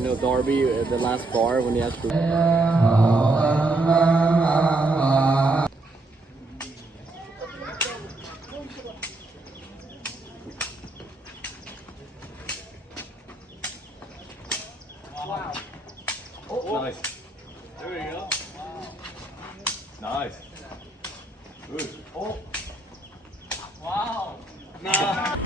You know Darby at the last bar when he asked for. Wow. Oh, nice. There we go. Nice. Good. Oh. Wow. Nah.